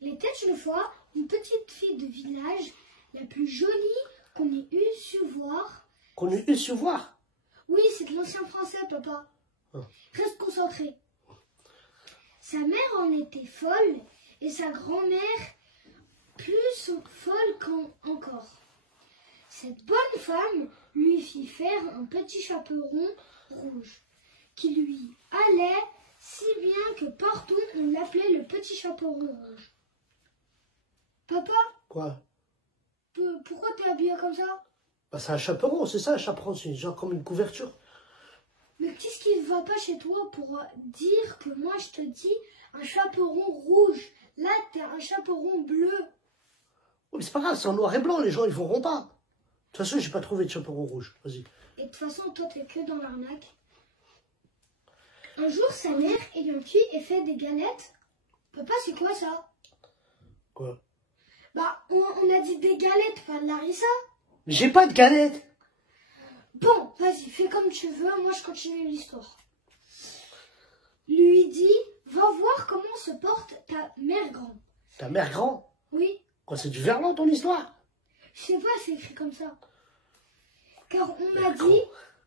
Il était une fois une petite fille de village, la plus jolie qu'on ait eu su voir. Qu'on ait eu su voir? Oui, c'est de l'ancien français, papa. Oh. Reste concentré. Sa mère en était folle et sa grand-mère plus folle encore. Cette bonne femme lui fit faire un petit chaperon rouge qui lui allait si bien que partout on l'appelait le petit chaperon rouge. Papa, Quoi? pourquoi t'es habillé comme ça? Bah, c'est un chaperon, c'est ça, un chaperon, c'est genre comme une couverture. Mais qu'est-ce qui ne va pas chez toi pour dire que moi je te dis un chaperon rouge? Là, t'es un chaperon bleu. Oh, mais c'est pas grave, c'est en noir et blanc, les gens ils verront pas. De toute façon, j'ai pas trouvé de chaperon rouge. Vas-y. Et de toute façon, toi, t'es que dans l'arnaque. Un jour, sa mère ayant cuit et fait des galettes. Papa, c'est quoi ça? Quoi? Bah, on a dit des galettes, pas de l'arissa. Mais j'ai pas de galette. Bon, vas-y, fais comme tu veux, moi je continue l'histoire. Lui dit, va voir comment se porte ta mère grand. Ta mère grand? Oui, Quoi, c'est du verlan ton histoire? je sais pas, c'est écrit comme ça. Car on m'a Mère dit grand.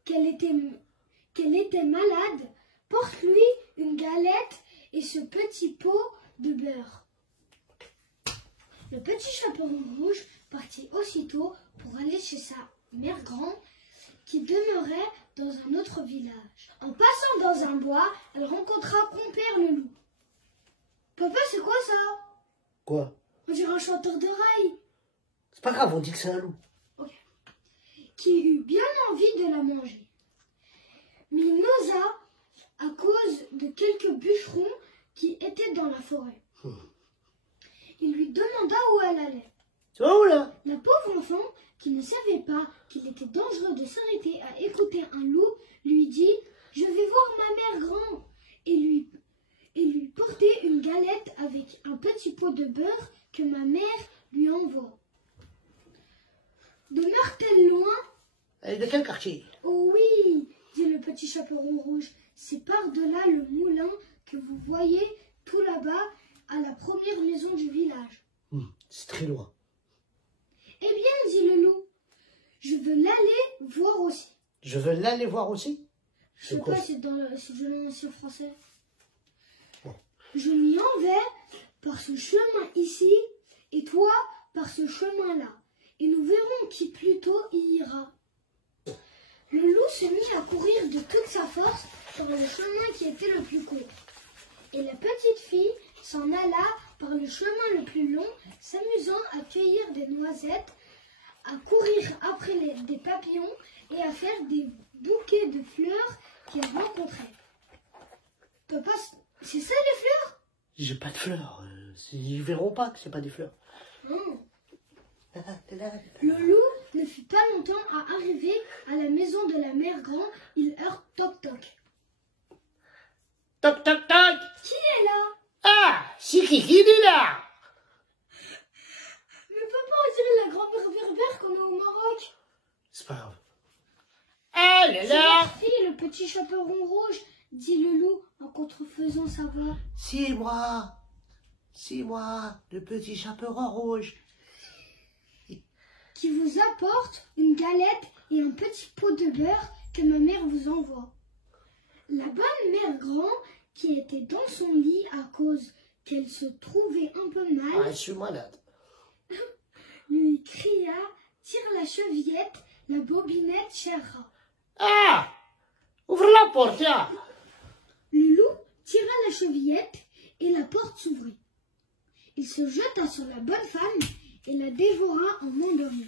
qu'elle était malade. Porte-lui une galette et ce petit pot de beurre. Le petit chaperon rouge partit aussitôt pour aller chez sa mère grand qui demeurait dans un autre village. En passant dans un bois, elle rencontra Compère le loup. Papa, c'est quoi ça? Quoi? On dirait un chanteur de rail. C'est pas grave, on dit que c'est un loup. Ok. Qui eut bien envie de la manger. Mais il n'osa à cause de quelques bûcherons qui étaient dans la forêt. Il lui demanda où elle allait. Tu vas où là? La pauvre enfant, qui ne savait pas qu'il était dangereux de s'arrêter à écouter un loup, lui dit « Je vais voir ma mère grand » et lui porter une galette avec un petit pot de beurre que ma mère lui envoie. Demeure-t-elle loin? Elle est de quel quartier? Oh oui, dit le petit chaperon rouge, c'est par-delà le moulin que vous voyez tout là-bas à la première maison du village. C'est très loin. Eh bien, dit le loup, je veux l'aller voir aussi. Je veux l'aller voir aussi. Je sais quoi, pas, c'est de l'ancien français. Bon. Je m'y en vais par ce chemin ici et toi par ce chemin-là. Et nous verrons qui plutôt y ira. Le loup se mit à courir de toute sa force par le chemin qui était le plus court. Et la petite fille s'en alla par le chemin le plus long, s'amusant à cueillir des noisettes, à courir après des papillons et à faire des bouquets de fleurs qu'elle rencontrait. Papa, c'est ça les fleurs? J'ai pas de fleurs. Ils verront pas que c'est pas des fleurs. Non. Le loup ne fut pas longtemps à arriver à la maison de la mère grand. Il heurte toc toc. Toc toc toc. Qui est là? Ah, c'est qui est là? Mais papa, on dirait la grand-mère berbère qu'on a au Maroc. C'est pas grave. Elle est C'est là. la fille, le petit chaperon rouge, dit le loup en contrefaisant sa voix. C'est moi, le petit chaperon rouge. Qui vous apporte une galette et un petit pot de beurre que ma mère vous envoie. La bonne mère grand, qui était dans son lit à cause qu'elle se trouvait un peu mal, Ah, je suis malade. lui cria « Tire la chevillette, la bobinette cherra. Ah, ouvre la porte, là. » Le loup tira la chevillette et la porte s'ouvrit. Il se jeta sur la bonne femme et la dévora en m'endormant.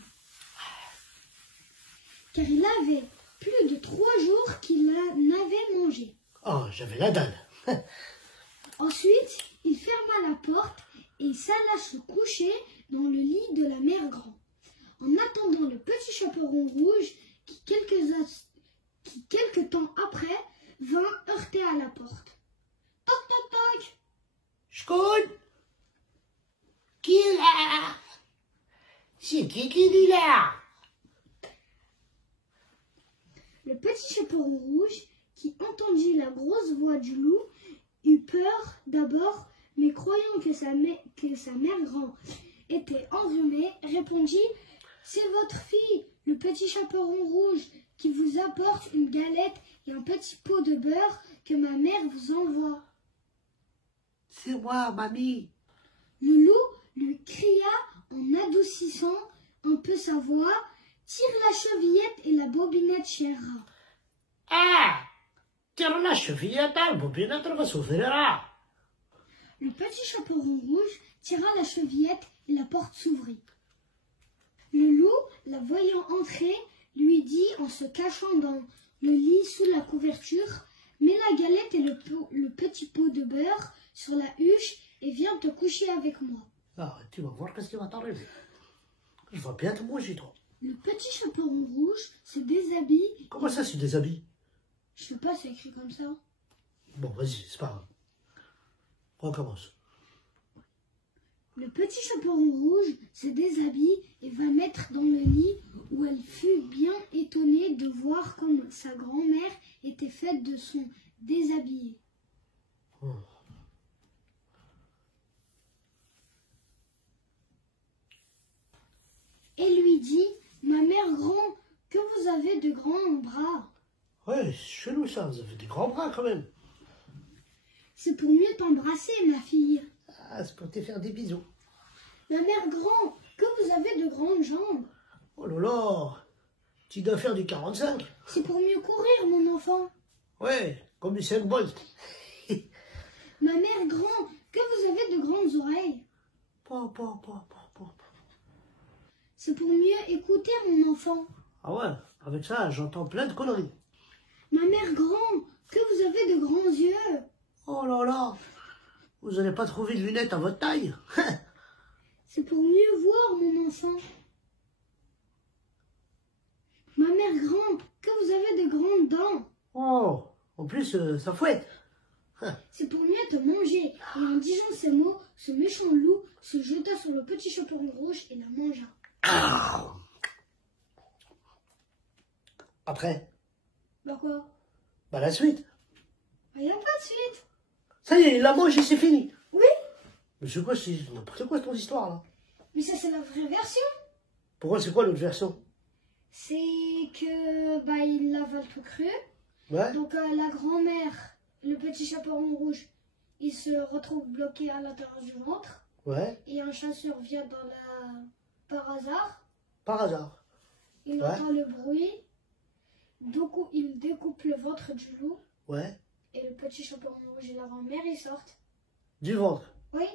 Car il avait plus de 3 jours qu'il n'avait mangé. Oh, j'avais la dalle. Ensuite, il ferma la porte et s'alla se coucher dans le lit de la mère grand, en attendant le petit chaperon rouge qui, quelque temps après, vint heurter à la porte. Toc, toc, toc. J'coule. Qui est là? C'est qui est là? Le petit chaperon rouge, qui entendit la grosse voix du loup, eut peur d'abord, mais croyant que que sa mère grand était enrhumée, répondit: c'est votre fille, le petit chaperon rouge, qui vous apporte une galette et un petit pot de beurre que ma mère vous envoie. C'est moi, mamie. Le loup lui cria en adoucissant un peu sa voix: tire la chevillette et la bobinette, cher rat. Ah! Tire la chevillette, la bobinette, elle va s'ouvrir. Le petit chaperon rouge tira la chevillette et la porte s'ouvrit. Le loup, la voyant entrer, lui dit en se cachant dans le lit sous la couverture: mets la galette et le petit pot de beurre sur la huche et viens te coucher avec moi. Ah, tu vas voir qu'est-ce qui va t'arriver. Je vais bien te manger, toi. Le petit chaperon rouge se déshabille. Comment ça, tu déshabilles? Je sais pas, c'est écrit comme ça. Bon, vas-y, c'est pas grave. On recommence. Le petit chaperon rouge se déshabille et va mettre dans le lit, où elle fut bien étonnée de voir comme sa grand-mère était faite de son déshabillé. Oh. Et lui dit: ma mère grand, que vous avez de grands bras. Ouais, c'est chelou ça, vous avez des grands bras quand même. C'est pour mieux t'embrasser, ma fille. Ah, c'est pour te faire des bisous. Ma mère grand, que vous avez de grandes jambes. Oh là là, tu dois faire du 45. C'est pour mieux courir, mon enfant. Ouais, comme Usain Bolt. Ma mère grand, que vous avez de grandes oreilles. C'est pour mieux écouter, mon enfant. Ah ouais, avec ça, j'entends plein de conneries. Ma mère grand, que vous avez de grands yeux. Oh là là, vous n'allez pas trouver de lunettes à votre taille. C'est pour mieux voir, mon enfant. Ma mère grand, que vous avez de grandes dents. Oh, en plus, ça fouette. C'est pour mieux te manger. Et en disant ces mots, ce méchant loup se jeta sur le petit chaperon rouge et la mangea. Ah. Après, Bah quoi? bah la suite. Bah y a pas de suite. Ça y est, il la mange et c'est fini. Oui, Mais c'est quoi, c'est n'importe quoi ton histoire là? mais ça c'est la vraie version. Pourquoi, c'est quoi l'autre version? C'est que bah il l'avale tout cru. Ouais, Donc la grand-mère, le petit chaperon rouge, il se retrouve bloqué à l'intérieur du ventre. ouais, Et un chasseur vient dans la... par hasard. par hasard. Il Ouais. entend le bruit. Donc il découpe le ventre du loup. Ouais, Et le petit chaperon rouge et la grand-mère, ils sortent. du ventre. Oui,